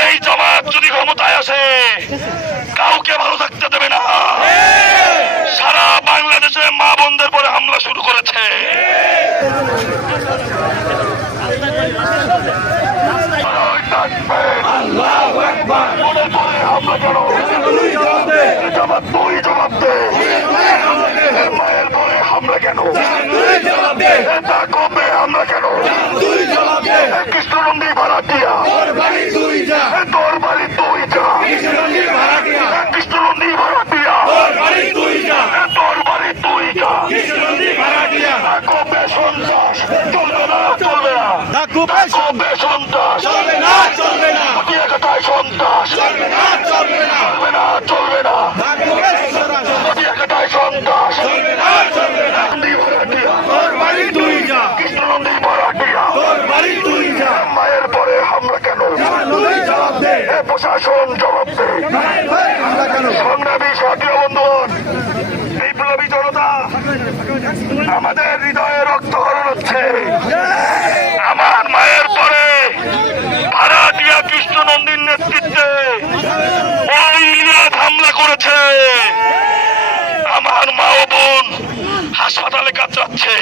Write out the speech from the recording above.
এই জামাত যদি ক্ষমতায় আসে কাউকে ভালো থাকতে দেবে না। সারা বাংলাদেশে মা বোনদের পরে হামলা শুরু করেছে। মায়ের পরে হামলা কেন? হামলা কেন? কৃষ্ণনন্দী ভাড়াটিয়া তোর বাড়ি তুই যা, কৃষ্ণনন্দী ভাড়াটিয়া তোর বাড়ি তুই যা। কবে সন্ত্রাস চলবে না, চলবে না। কবে সন্ত্রাস চলবে না, চলবে না। কথায় সন্ত্রাস চলবে না, চলবে না, চলবে না, চলবে না। কথায় সন্ত্রাস চলবে না, চলবে না। ভাড়াটিয়া তোর বাড়ি তুই যা, কৃষ্ণনন্দী ভাড়াটিয়া তোর বাড়ি তুই যা। মায়ের পরে হামলা কেন? প্রশাসন জবাব দে। সংগ্রামী সাথী বন্ধুগণ, বিপ্লবী জনতা, আমাদের হৃদয়ে রক্তক্ষরণ হচ্ছে। আমার মায়ের পরে ভাড়াটিয়া কৃষ্ণনন্দীর নেতৃত্বে ওই ইলিয়াস হামলা করেছে। আমার মা ও বোন হাসপাতালে কাতরাচ্ছে।